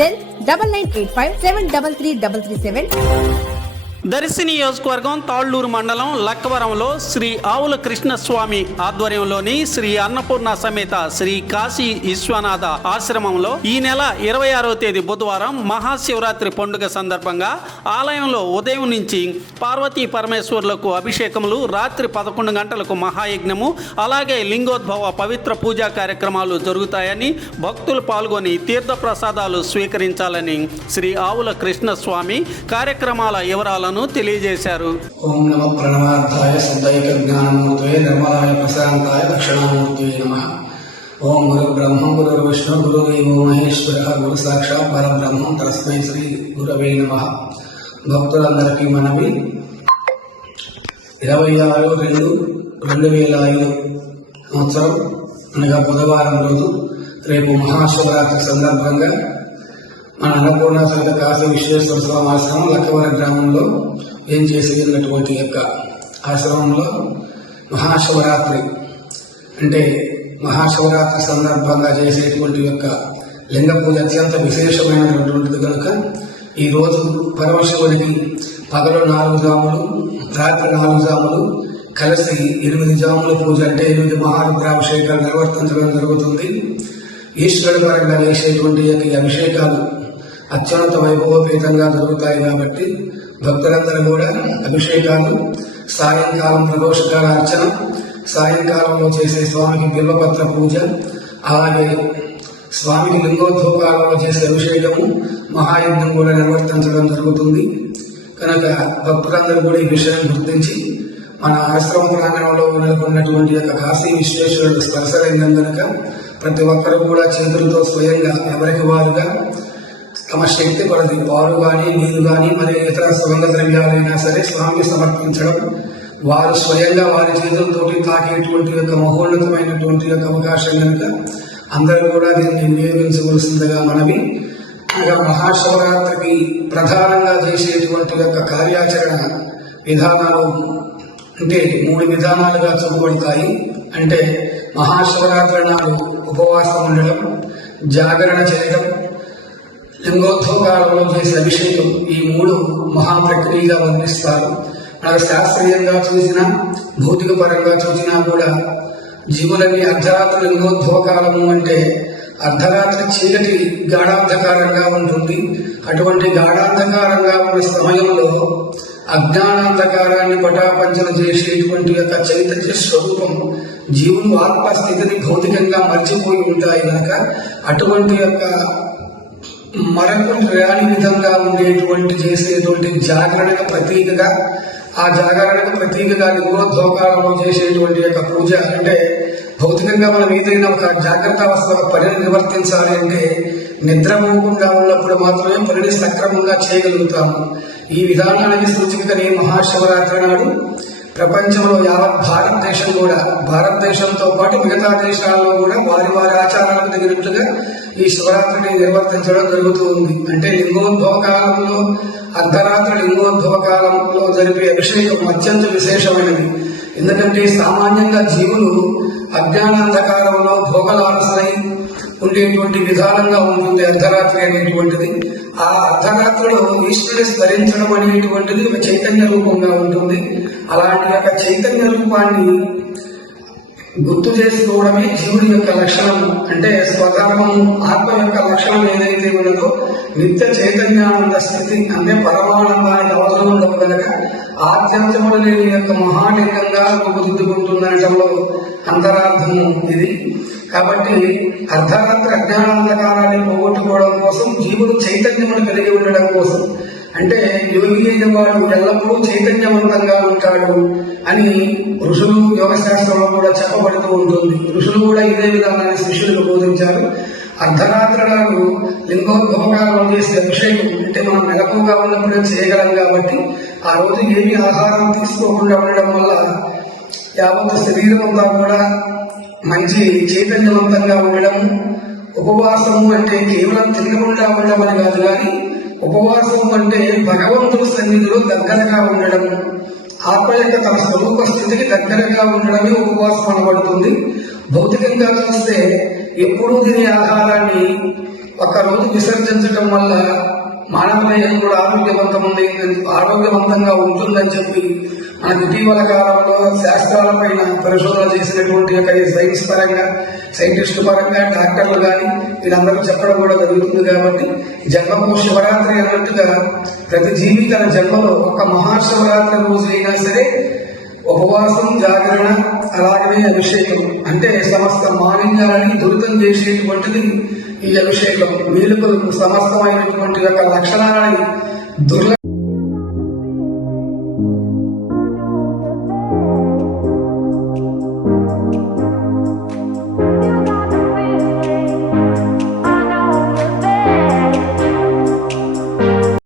then double nine eight five seven double three double three seven. Darsi నియోజకవర్గం తాళ్ళూరు మండలం లక్కవరంలో శ్రీ ఆవుల కృష్ణస్వామి ఆధ్వర్యంలోని శ్రీ అన్నపూర్ణ సమేత శ్రీ కాశీ విశ్వనాథ ఆశ్రమంలో ఈ నెల ఇరవై ఆరవ తేదీ బుధవారం మహాశివరాత్రి పండుగ సందర్భంగా ఆలయంలో ఉదయం నుంచి పార్వతీ పరమేశ్వరులకు అభిషేకములు రాత్రి పదకొండు గంటలకు మహాయజ్ఞము అలాగే లింగోద్భవ పవిత్ర పూజా కార్యక్రమాలు జరుగుతాయని భక్తులు పాల్గొని తీర్థప్రసాదాలు స్వీకరించాలని శ్రీ ఆవుల కృష్ణస్వామి కార్యక్రమాల వివరాలను తెలియజేశారు. ఓం నమ ప్రణవార్థాయ శబ్దైక జ్ఞానమూర్తయే నిర్మలాయ ప్రశాంతాయ దక్షిణామూర్తయే నమ. ఓం గురు బ్రహ్మ గురు విష్ణు గురు దేవో మహేశ్వర గురు సాక్షాత్ పరబ్రహ్మ తస్మై శ్రీ గురవే నమ. భక్తులందరికీ మనవి. ఇరవై ఆరు రెండు రెండు వేల ఐదు సంవత్సరం అనగా బుధవారం రోజు రేపు మహాశివరాత్రి సందర్భంగా మన అన్నపూర్ణ సంత కాశీ విశ్వేశ్వర స్వామి ఆశ్రమం లక్కవర గ్రామంలో ఏం చేసి యొక్క ఆశ్రమంలో మహాశివరాత్రి. అంటే మహాశివరాత్రి సందర్భంగా చేసేటువంటి యొక్క లింగ పూజ అత్యంత విశేషమైనటువంటిది కనుక ఈ రోజు పరమశివుడికి పగలు నాలుగు జాములు రాత్రి నాలుగు జాములు కలిసి ఎనిమిది జాముల పూజ అంటే ఎనిమిది మహారుద్రాభిషేకాలు నిర్వర్తించడం జరుగుతుంది. ఈశ్వరుడు పరంగా వేసేటువంటి యొక్క అభిషేకాలు అత్యంత వైభవపేతంగా జరుగుతాయి కాబట్టి భక్తులందరూ కూడా అభిషేకాలు సాయంకాలం ప్రదోషకాల అర్చన సాయంకాలంలో చేసే స్వామికి బిల్వపత్ర పూజ అలాగే స్వామికి లింగోద్భవకాలంలో చేసే అభిషేకము మహాయజ్ఞం కూడా నిర్వర్తించడం జరుగుతుంది. కనుక భక్తులందరూ కూడా ఈ విషయం గుర్తించి మన ఆశ్రమ ప్రాంగణంలో నెలకొన్నటువంటి యొక్క కాశీ విశ్వేశ్వరుడు స్పర్శలింగం కనుక ప్రతి ఒక్కరు కూడా చేతులతో స్వయంగా ఎవరికి వారుగా తమ శక్తి కొలది. పాలు కానీ నీరు కానీ మరి ఇతర సుగంధ ద్రవ్యాలైనా సరే స్వామి సమర్పించడం వారు స్వయంగా వారి చేతులతో తాకేటువంటి యొక్క మహోన్నతమైనటువంటి యొక్క అవకాశం కనుక అందరూ కూడా దీన్ని వినియోగించవలసిందిగా మనవి. అనగా మహాశివరాత్రికి ప్రధానంగా చేసేటువంటి యొక్క కార్యాచరణ విధానాలు అంటే మూడు విధానాలుగా చూపబడతాయి. అంటే మహాశివరాత్రి నాడు ఉపవాసం ఉండడం జాగరణ చేయడం లింగోద్భవ కాలంలో చేసే అభిషేకం ఈ మూడు మహాప్రక్రియగా వర్ణిస్తారు. మనకు శాస్త్రీయంగా చూసినా భౌతిక పరంగా చూసినా కూడా జీవులన్నీ అర్ధరాత్రి లింగోద్భవ కాలము అంటే అర్ధరాత్రి చీకటి గాఢాంధకారంగా ఉంటుంది. అటువంటి గాఢాంధకారంగా ఉన్న సమయంలో అజ్ఞానాంధకారాన్ని పటాపంచన చేసేటువంటి యొక్క చైతన్య స్వరూపం జీవులు ఆత్మస్థితిని భౌతికంగా మర్చిపోయి ఉంటాయి కనుక అటువంటి యొక్క మరొకటి రాని విధంగా ఉండేటువంటి చేసేటువంటి జాగరణకు ప్రతీకగా ఆ జాగరణకు ప్రతీకగా లింగోద్భోకాలంలో చేసేటువంటి యొక్క పూజ అంటే భౌతికంగా మనం ఏదైనా ఒక జాగ్రత్త అవస్థ పనిని నిర్వర్తించాలి అంటే నిద్రపోకుండా ఉన్నప్పుడు మాత్రమే పనిని సక్రమంగా చేయగలుగుతాము. ఈ విధానానికి సూచికని మహాశివరాత్రి నాడు ప్రపంచంలో యావత్ భారతదేశం కూడా భారతదేశంతో పాటు మిగతా దేశాల్లో కూడా వారి వారి ఆచారాలకు తగినట్లుగా ఈ శివరాత్రిని నిర్వర్తించడం జరుగుతూ ఉంది. అంటే లింగోద్భవ కాలంలో అర్ధరాత్రి లింగోద్భవ కాలంలో జరిపే అభిషేకం అత్యంత విశేషమైనది. ఎందుకంటే సామాన్యంగా జీవులు అజ్ఞానాంధకారంలో భోగలాలసై ఉండేటువంటి విధానంగా ఉంటుంది అర్ధరాత్రి అనేటువంటిది. ఆ అర్ధరాత్రిలో ఈశ్వరుడు స్మరించడం అనేటువంటిది ఒక చైతన్య రూపంగా ఉంటుంది. అలాంటి యొక్క చైతన్య రూపాన్ని గుర్తు చేసుకోవడమే జీవుడి యొక్క లక్షణం. అంటే స్వధర్మం ఆత్మ యొక్క లక్షణం ఏదైతే ఉన్నదో నిత్య చైతన్యానంద స్థితి అంటే పరమానందానికి అవసరం ఉండదు కనుక ఆధ్యాత్మములు లేని యొక్క మహాలింగంగా రూపుదిద్దుకుంటుందనటంలో అంతరార్థము ఇది. కాబట్టి అర్ధరాత్రి అజ్ఞానాంధకారాన్ని చైతన్యమును కలిగి ఉండడం కోసం. అంటే యోగి అయిన వాడు ఎల్లప్పుడూ చైతన్యవంతంగా ఉంటాడు అని ఋషులు యోగశాస్త్రంలో కూడా చెప్పబడుతూ ఉంటుంది. ఋషులు కూడా ఇదే విధానాన్ని శిష్యులకు బోధించారు. అర్ధరాత్రి నాడు లింగోద్భవకాలను చేసే అభిషేకం అంటే మనం మెలకుగా ఉన్నప్పుడే చేయగలం కాబట్టి ఆ రోజు ఏమి ఆహారం తీసుకోకుండా ఉండడం వల్ల యావత్ శరీరం అంతా కూడా మంచి చైతన్యవంతంగా ఉండడం ఉపవాసము అంటే కేవలం తినకుండా ఉండడం అని కాదు కానీ ఉపవాసం అంటే భగవంతుడి సన్నిధిలో దగ్గరగా ఉండడం. ఆత్మ యొక్క తన స్వరూప స్థితికి దగ్గరగా ఉండడమే ఉపవాసం అనబడుతుంది. భౌతికంగా చూస్తే ఎప్పుడూ తినే ఆహారాన్ని ఒక రోజు విసర్జించడం వల్ల మానవదేహం కూడా ఆరోగ్యవంతముంది ఆరోగ్యవంతంగా ఉంటుందని చెప్పి మనకి ఇటీవల కాలంలో శాస్త్రాల పైన పరిశోధన చేసినటువంటి యొక్క సైన్స్ పరంగా సైంటిస్ట్ పరంగా డాక్టర్లు కానీ వీళ్ళందరూ చెప్పడం కూడా జరుగుతుంది కాబట్టి జన్మము శివరాత్రి అన్నట్టుగా ప్రతి జీవి తన జన్మలో ఒక మహాశివరాత్రి రోజు అయినా సరే ఉపవాసం జాగరణ అలాగనే అభిషేకం అంటే సమస్త మాలిన్యాలని దురితం చేసేటువంటిది ఈ అభిషేకం. మేలుకలకు సమస్తమైనటువంటి యొక్క లక్షణాలని దుర్ల